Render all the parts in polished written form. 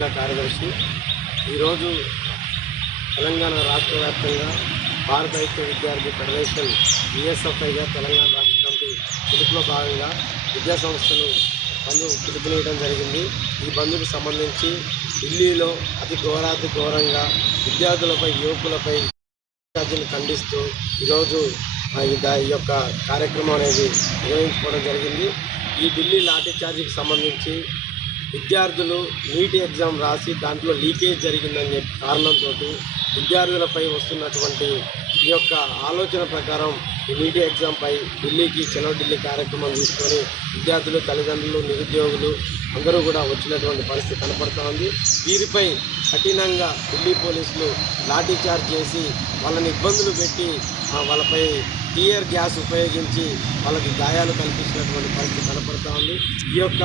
కార్యదర్శి ఈరోజు తెలంగాణ రాష్ట్ర వ్యాప్తంగా భారత ఐక్య విద్యార్థి ఫెడరేషన్ యుఎస్ఎఫ్ఐగా తెలంగాణ రాష్ట్ర కమిటీ పిలుపులో భాగంగా విద్యా సంస్థలు బంద్ పిలుపునియడం జరిగింది. ఈ బంద్కు సంబంధించి ఢిల్లీలో అతి ఘోరంగా విద్యార్థులపై యువకులపై విద్యార్థులను ఖండిస్తూ ఈరోజు ఈ యొక్క కార్యక్రమం అనేది నిర్వహించుకోవడం జరిగింది. ఈ ఢిల్లీ లాఠీ చార్జీకి సంబంధించి విద్యార్థులు నీట్ ఎగ్జామ్ రాసి దాంట్లో లీకేజ్ జరిగిందని చెప్పి కారణంతో విద్యార్థులపై వస్తున్నటువంటి ఈ యొక్క ఆలోచన ప్రకారం ఈ నీట్ ఎగ్జామ్పై ఢిల్లీకి చలో ఢిల్లీ కార్యక్రమం తీసుకొని విద్యార్థులు, తల్లిదండ్రులు, నిరుద్యోగులు అందరూ కూడా వచ్చినటువంటి పరిస్థితి కనపడుతూ ఉంది. వీరిపై కఠినంగా ఢిల్లీ పోలీసులు లాఠీ చార్జ్ చేసి వాళ్ళని ఇబ్బందులు పెట్టి వాళ్ళపై టీయర్ గ్యాస్ ఉపయోగించి వాళ్ళకి గాయాలు కల్పించినటువంటి పరిస్థితి కనపడుతూ ఉంది. ఈ యొక్క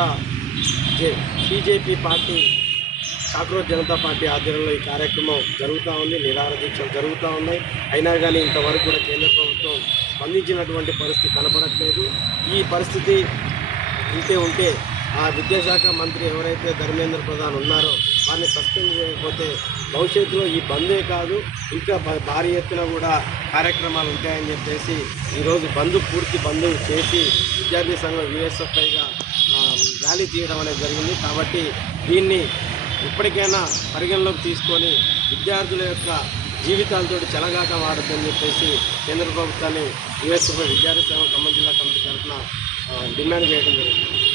BJP party, cockroach Janata party ఆధ్వర్యంలో ఈ కార్యక్రమం జరుగుతూ ఉంది. నిరాహార దీక్షలు జరుగుతూ ఉన్నాయి. అయినా కానీ ఇంతవరకు కూడా కేంద్ర ప్రభుత్వం స్పందించినటువంటి పరిస్థితి కనపడట్లేదు. ఈ పరిస్థితి ఉంటే ఆ విద్యాశాఖ మంత్రి ఎవరైతే ధర్మేంద్ర ప్రధాన్ ఉన్నారో వారిని సస్పెండ్ చేయకపోతే భవిష్యత్తులో ఈ బందే కాదు ఇంకా భారీ ఎత్తున కూడా కార్యక్రమాలు ఉంటాయని చెప్పేసి ఈరోజు పూర్తి బంద్ చేసి విద్యార్థి సంఘం యుఎస్ఎఫ్ఐగా ర్యాలీ తీయడం అనేది జరిగింది. కాబట్టి దీన్ని ఇప్పటికైనా పరిగణలోకి తీసుకొని విద్యార్థుల యొక్క జీవితాలతో చెలగాట వాడద్దని చెప్పేసి కేంద్ర ప్రభుత్వాన్ని యుఎస్ఎఫ్ఐ విద్యార్థి సంఘం ఖమ్మం జిల్లా కమిటీ తరఫున డిమాండ్ చేయడం జరుగుతుంది.